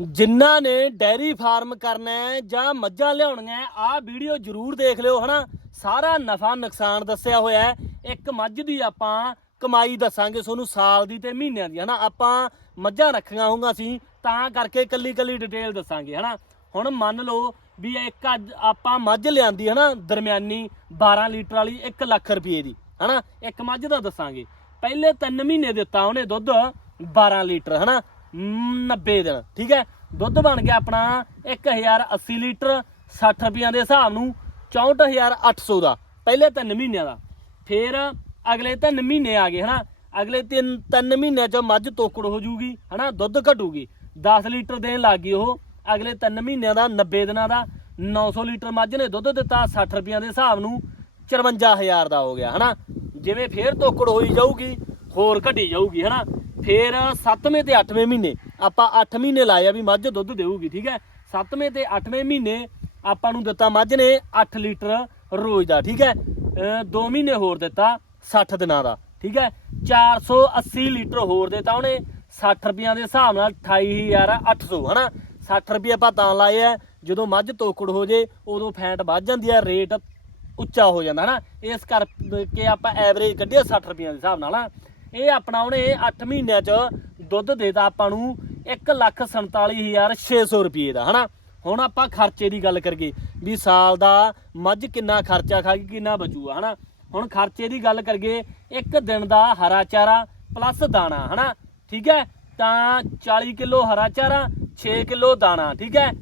ਜਿਨ੍ਹਾਂ ਨੇ dairy farm ਕਰਨਾ ਹੈ ਜਾਂ ਮੱਝਾਂ ਲਿਆਉਣੀਆਂ ਆਹ ਵੀਡੀਓ ਜ਼ਰੂਰ ਦੇਖ ਲਿਓ, ਹਨਾ? ਸਾਰਾ ਨਫਾ ਨੁਕਸਾਨ ਦੱਸਿਆ ਹੋਇਆ ਹੈ। ਇੱਕ ਮੱਝ ਦੀ ਆਪਾਂ ਕਮਾਈ ਦੱਸਾਂਗੇ ਤੁਹਾਨੂੰ ਸਾਲ ਦੀ ਤੇ ਮਹੀਨਿਆਂ ਦੀ, ਹਨਾ? ਆਪਾਂ ਮੱਝਾਂ ਰੱਖੀਆਂ ਹੋਊਗਾ ਸੀ, ਤਾਂ ਕਰਕੇ ਕੱਲੀ ਕੱਲੀ ਡਿਟੇਲ ਦੱਸਾਂਗੇ, ਹਨਾ? ਹੁਣ ਮੰਨ ਲਓ ਵੀ ਇੱਕ ਅੱਜ ਆਪਾਂ ਮੱਝ ਲਿਆਂਦੀ, ਹਨਾ? ਦਰਮਿਆਨੀ 12 ਲੀਟਰ ਵਾਲੀ 1 ਲੱਖ ਰੁਪਏ ਦੀ, ਹਨਾ? ਇੱਕ ਮੱਝ ਦਾ ਦੱਸਾਂਗੇ। ਪਹਿਲੇ 3 ਮਹੀਨੇ ਦਿੱਤਾ ਉਹਨੇ ਦੁੱਧ 12 ਲੀਟਰ, ਹਨਾ? 90 ਦਿਨ, ਠੀਕ ਹੈ? ਦੁੱਧ ਬਣ ਗਿਆ ਆਪਣਾ 1080 ਲੀਟਰ 60 ਰੁਪਈਆਂ ਦੇ ਹਿਸਾਬ ਨੂੰ 64800 ਦਾ, ਪਹਿਲੇ 3 ਮਹੀਨਿਆਂ ਦਾ। ਫਿਰ ਅਗਲੇ 3 ਮਹੀਨੇ ਆ ਗਏ, ਹਨਾ? ਅਗਲੇ 3 3 ਮਹੀਨਿਆਂ ਚ ਮੱਝ ਤੋਕੜ ਹੋ ਜੂਗੀ ਹਨਾ? ਦੁੱਧ ਘਟੂਗੀ। 10 ਲੀਟਰ ਦੇਣ ਲੱਗ ਗਈ ਉਹ, ਅਗਲੇ 3 ਮਹੀਨਿਆਂ ਦਾ 90 ਦਿਨਾਂ ਦਾ 900 ਲੀਟਰ ਮੱਝ ਨੇ ਦੁੱਧ ਦਿੱਤਾ 60 ਰੁਪਈਆਂ ਦੇ ਹਿਸਾਬ ਨੂੰ 54000 ਦਾ ਹੋ ਗਿਆ, ਹਨਾ? ਜਿਵੇਂ ਫੇਰ ਤੋਕੜ ਹੋਈ ਜਾਊਗੀ, ਹੋਰ ਘਟੀ ਜਾਊਗੀ, ਹਨਾ? ਫਿਰ 7ਵੇਂ ਤੇ 8ਵੇਂ ਮਹੀਨੇ ਆਪਾਂ 8 ਮਹੀਨੇ ਲਾਇਆ ਵੀ ਮੱਝ ਦੁੱਧ ਦੇਊਗੀ, ਠੀਕ ਹੈ? 7ਵੇਂ ਤੇ 8ਵੇਂ ਮਹੀਨੇ ਆਪਾਂ ਨੂੰ ਦਿੱਤਾ ਮੱਝ ਨੇ 8 ਲੀਟਰ ਰੋਜ਼ ਦਾ, ਠੀਕ ਹੈ? 2 ਮਹੀਨੇ ਹੋਰ ਦਿੱਤਾ 60 ਦਿਨਾਂ ਦਾ, ਠੀਕ ਹੈ? 480 ਲੀਟਰ ਹੋਰ ਦਿੱਤਾ ਉਹਨੇ 60 ਰੁਪਈਆਂ ਦੇ ਹਿਸਾਬ ਨਾਲ 28800 ਹਨਾ? 60 ਰੁਪਏ ਆਪਾਂ ਤਾਂ ਲਾਏ ਆ, ਜਦੋਂ ਮੱਝ ਤੋਕੜ ਹੋ ਜੇ, ਉਦੋਂ ਫੈਂਟ ਵੱਧ ਜਾਂਦੀ ਆ, ਰੇਟ ਉੱਚਾ ਹੋ ਜਾਂਦਾ, ਹਨਾ? ਇਸ ਕਰਕੇ ਆਪਾਂ ਐਵਰੇਜ ਕੱਢਿਆ 60 ਰੁਪਈਆਂ ਦੇ ਹਿਸਾਬ ਨਾਲ, ਹਨਾ। ਇਹ ਆਪਣਾ ਉਹਨੇ 8 ਮਹੀਨਿਆਂ ਚ ਦੁੱਧ ਦੇਤਾ ਆਪਾਂ ਨੂੰ 147600 ਰੁਪਏ ਦਾ, ਹਨਾ? ਹੁਣ ਆਪਾਂ ਖਰਚੇ ਦੀ ਗੱਲ ਕਰੀਏ, ਵੀ ਸਾਲ ਦਾ ਮੱਝ ਕਿੰਨਾ ਖਰਚਾ ਖਾਗੀ ਕਿੰਨਾ ਬਚੂਗਾ, ਹਨਾ? ਹੁਣ ਖਰਚੇ ਦੀ ਗੱਲ ਕਰੀਏ, ਇੱਕ ਦਿਨ ਦਾ ਹਰਾ ਚਾਰਾ ਪਲੱਸ ਦਾਣਾ, ਹਨਾ? ਠੀਕ ਹੈ? ਤਾਂ 40 ਕਿਲੋ ਹਰਾ ਚਾਰਾ 6 ਕਿਲੋ ਦਾਣਾ, ਠੀਕ ਹੈ?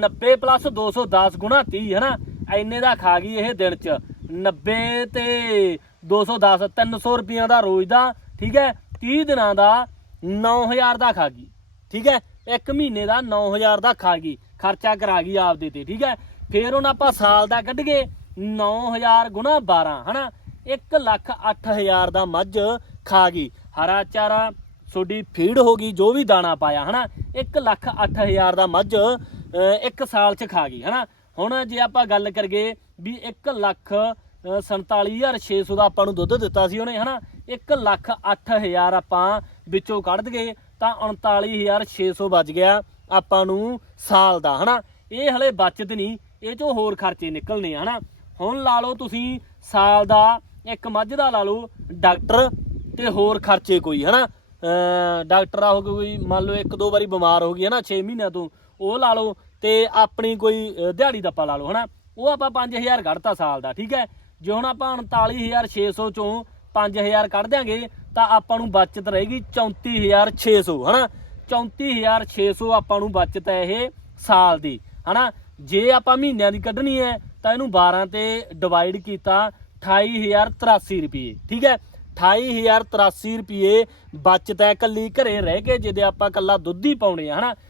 90 ਪਲੱਸ 210 ਗੁਣਾ 30 ਹਨਾ? ਐਨੇ ਦਾ ਖਾ ਗਈ ਇਹ ਦਿਨ ਚ। 90 ਤੇ 210 300 ਰੁਪਈਆ ਦਾ ਰੋਜ਼ ਦਾ, ਠੀਕ ਹੈ 30 ਦਿਨਾਂ ਦਾ 9000 ਦਾ ਖਾ ਗਈ, ਠੀਕ ਹੈ, ਇੱਕ ਮਹੀਨੇ ਦਾ 9000 ਦਾ ਖਾ ਗਈ, ਖਰਚਾ ਕਰਾ ਗਈ ਆਪਦੇ ਤੇ, ਠੀਕ ਹੈ, ਫੇਰ ਹੁਣ ਆਪਾਂ ਸਾਲ ਦਾ ਕੱਢ ਗਏ 9000 ਗੁਣਾ 12 ਹਨਾ 1 ਲੱਖ 8000 ਦਾ ਮੱਝ ਖਾ ਗਈ, ਹਰਾ ਚਾਰਾ ਤੁਹਾਡੀ ਫੀਡ ਹੋ ਗਈ, ਜੋ ਵੀ ਦਾਣਾ ਪਾਇਆ, ਹਨਾ 1 ਲੱਖ 8000 ਦਾ ਮੱਝ ਇੱਕ ਸਾਲ ਚ ਖਾ ਗਈ, ਹਨਾ ਹੁਣ ਜੇ ਆਪਾਂ ਗੱਲ ਕਰੀਏ ਵੀ 1 ਲੱਖ ਅਹ, 47600 ਦਾ ਆਪਾਂ ਨੂੰ ਦੁੱਧ ਦਿੱਤਾ ਸੀ ਉਹਨੇ ਹਨਾ? 1 ਲੱਖ 8000 ਆਪਾਂ ਵਿੱਚੋਂ ਕੱਢ ਦਈਏ ਤਾਂ 39600 ਬਚ ਗਿਆ ਆਪਾਂ ਨੂੰ ਸਾਲ ਦਾ ਹਨਾ? ਇਹ ਹਲੇ ਬਚਤ ਨਹੀਂ ਇਹ ਚੋਂ ਹੋਰ ਖਰਚੇ ਨਿਕਲਨੇ ਆ ਹਨਾ? ਹੁਣ ਲਾ ਲਓ ਤੁਸੀਂ ਸਾਲ ਦਾ ਇੱਕ ਮੱਝ ਦਾ ਲਾ ਲਓ ਡਾਕਟਰ ਤੇ ਹੋਰ ਖਰਚੇ ਕੋਈ ਹਨਾ? ਅਮ ਡਾਕਟਰ ਆ ਹੋ ਗਿਆ ਕੋਈ ਮੰਨ ਲਓ ਇੱਕ ਦੋ ਵਾਰੀ ਬਿਮਾਰ ਹੋ ਗਈ ਹਨਾ? 6 ਮਹੀਨਿਆਂ ਤੋਂ ਉਹ ਲਾ ਲਓ ਤੇ ਆਪਣੀ ਕੋਈ ਦਿਹਾੜੀ ਦਾ ਦੱਪਾ ਲਾ ਲਓ, ਹਨਾ? ਉਹ ਆਪਾਂ 5000 ਕੱਢਤਾ ਸਾਲ ਦਾ, ਠੀਕ ਹੈ? ਜੇ ਹੁਣ ਆਪਾਂ 39600 ਚੋਂ 5000 ਕੱਢ ਦਿਆਂਗੇ, ਤਾਂ ਆਪਾਂ ਨੂੰ ਬਚਤ ਰਹੇਗੀ 34600 ਹਨਾ? 34600 ਆਪਾਂ ਨੂੰ ਬਚਤ ਹੈ ਇਹ ਸਾਲ ਦੀ, ਹਨਾ? ਜੇ ਆਪਾਂ ਮਹੀਨਿਆਂ ਦੀ ਕੱਢਣੀ ਹੈ, ਤਾਂ ਇਹਨੂੰ 12 ਤੇ ਡਿਵਾਈਡ ਕੀਤਾ 28083 ਰੁਪਏ, ਠੀਕ ਹੈ? 28083 ਰੁਪਏ ਬਚਤ ਹੈ ਕੱਲੀ ਘਰੇ ਰਹਿ ਕੇ, ਜਿਹਦੇ ਆਪਾਂ ਕੱਲਾ ਦੁੱਧ ਹੀ ਪਾਉਣੇ ਆ, ਹਨਾ? ਅਮ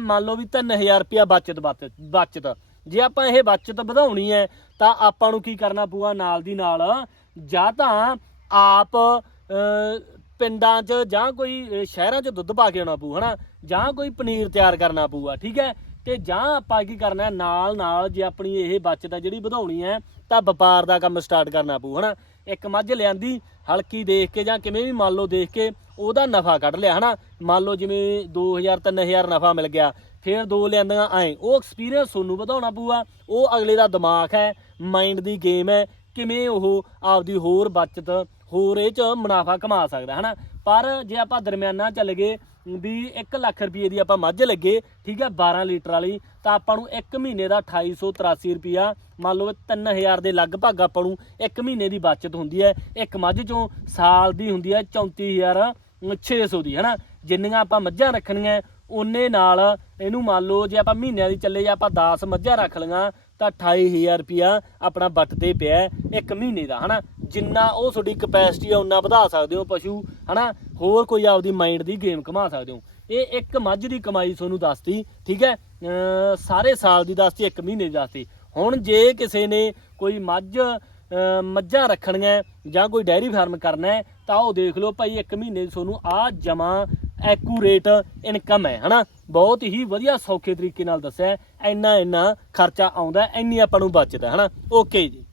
ਮੰਨ ਲਓ ਵੀ 3000 ਰੁਪਿਆ ਬਚਤ ਬਚ- ਬਚਤ। ਜੇ ਆਪਾਂ ਇਹ ਬਚਤ ਵਧਾਉਣੀ ਹੈ, ਤਾਂ ਆਪਾਂ ਨੂੰ ਕੀ ਕਰਨਾ ਪਊਗਾ ਨਾਲ ਦੀ ਨਾਲ? ਜਾਂ ਤਾਂ ਆਪ ਪਿੰਡਾਂ 'ਚ ਜਾਂ ਕੋਈ ਸ਼ਹਿਰਾਂ 'ਚ ਦੁੱਧ ਪਾ ਕੇ ਆਉਣਾ ਪਊ, ਹਨਾ? ਜਾਂ ਕੋਈ ਪਨੀਰ ਤਿਆਰ ਕਰਨਾ ਪਊਗਾ, ਠੀਕ ਹੈ? ਤੇ ਜਾਂ ਆਪਾਂ ਕੀ ਕਰਨਾ ਨਾਲ ਨਾਲ ਜੇ ਆਪਣੀ ਇਹ ਬਚਤ ਹੈ ਜਿਹੜੀ ਵਧਾਉਣੀ ਹੈ, ਤਾਂ ਵਪਾਰ ਦਾ ਕੰਮ ਸਟਾਰਟ ਕਰਨਾ ਪਊ, ਹਨਾ? ਇੱਕ ਮੱਝ ਲਿਆਂਦੀ, ਹਲਕੀ ਦੇਖ ਕੇ ਜਾਂ ਕਿਵੇਂ ਵੀ ਮੰਨ ਲਓ ਦੇਖ ਕੇ ਉਹਦਾ ਨਫਾ ਕੱਢ ਲਿਆ, ਹਨਾ? ਮੰਨ ਲਓ ਜਿਵੇਂ 2000 3000 ਨਫਾ ਮਿਲ ਗਿਆ, ਫਿਰ ਦੋ ਲਿਆਂਦੀਆਂ ਐ। ਉਹ ਐਕਸਪੀਰੀਅੰਸ ਤੁਹਾਨੂੰ ਵਧਾਉਣਾ ਪਊਗਾ। ਉਹ ਅਗਲੇ ਦਾ ਦਿਮਾਗ ਹੈ ਮਾਈਂਡ ਦੀ ਗੇਮ ਹੈ, ਕਿਵੇਂ ਉਹ ਆਪਦੀ ਹੋਰ ਬਚਤ, ਹੋਰ ਇਹ ਚ ਮੁਨਾਫਾ ਕਮਾ ਸਕਦਾ, ਹਨਾ? ਪਰ ਜੇ ਆਪਾਂ ਦਰਮਿਆਨਾ ਚੱਲ ਗਏ, ਵੀ 1 ਲੱਖ ਰੁਪਏ ਦੀ ਆਪਾਂ ਮੱਝ ਲੱਗੇ, ਠੀਕ ਹੈ 12 ਲੀਟਰ ਵਾਲੀ, ਤਾਂ ਆਪਾਂ ਨੂੰ 1 ਮਹੀਨੇ ਦਾ 2883 ਰੁਪਿਆ ਮੰਨ ਲਓ 3000 ਦੇ ਲਗਭਗ ਆਪਾਂ ਨੂੰ 1 ਮਹੀਨੇ ਦੀ ਬਚਤ ਹੁੰਦੀ ਹੈ, ਇੱਕ ਮੱਝ ਚੋਂ ਸਾਲ ਦੀ ਹੁੰਦੀ ਹੈ 34600 ਦੀ ਹਨਾ? ਜਿੰਨੀਆਂ ਆਪਾਂ ਮੱਝਾਂ ਰੱਖਣੀਆਂ ਉਹਨੇ ਨਾਲ ਇਹਨੂੰ ਮੰਨ ਲਓ ਜੇ ਆਪਾਂ ਮਹੀਨਿਆਂ ਦੀ ਚੱਲੇ ਜਾਂ ਆਪਾਂ 10 ਮੱਝਾਂ ਰੱਖ ਲਈਆਂ, ਤਾਂ 28000 ਰੁਪਿਆ ਆਪਣਾ ਵੱਟ ਤੇ ਪਿਆ ਇੱਕ ਮਹੀਨੇ ਦਾ, ਹਨਾ? ਜਿੰਨਾ ਉਹ ਤੁਹਾਡੀ ਕਪੈਸਿਟੀ ਆ ਉਨਾ ਵਧਾ ਸਕਦੇ ਹੋ ਪਸ਼ੂ, ਹਨਾ? ਹੋਰ ਕੋਈ ਆਪਦੀ ਮਾਈਂਡ ਦੀ ਗੇਮ ਘਮਾ ਸਕਦੇ ਹੋ। ਇਹ ਇੱਕ ਮੱਝ ਦੀ ਕਮਾਈ ਤੁਹਾਨੂੰ ਦੱਸਤੀ, ਠੀਕ ਹੈ? ਸਾਰੇ ਸਾਲ ਦੀ ਦੱਸਤੀ, ਇੱਕ ਮਹੀਨੇ ਦੀ ਦੱਸਤੀ। ਹੁਣ ਜੇ ਕਿਸੇ ਨੇ ਕੋਈ ਮੱਝ ਮੱਝਾਂ ਰੱਖਣੀਆਂ ਜਾਂ ਕੋਈ ਡੈਰੀ ਫਾਰਮ ਕਰਨਾ ਹੈ ਤਾਂ ਉਹ ਦੇਖ ਲਓ ਭਾਈ, ਇੱਕ ਮਹੀਨੇ ਦੀ ਤੁਹਾਨੂੰ ਆ ਜਮਾ ਐਕੂਰੇਟ ਇਨਕਮ ਹੈ, ਹਨਾ? ਬਹੁਤ ਹੀ ਵਧੀਆ ਸੌਖੇ ਤਰੀਕੇ ਨਾਲ ਦੱਸਿਆ ਇੰਨਾ ਇੰਨਾ ਖਰਚਾ ਆਉਂਦਾ ਇੰਨੀ ਆਪਾਂ ਨੂੰ ਬਚਦਾ ਹੈ, ਹਨਾ? ਓਕੇ ਜੀ।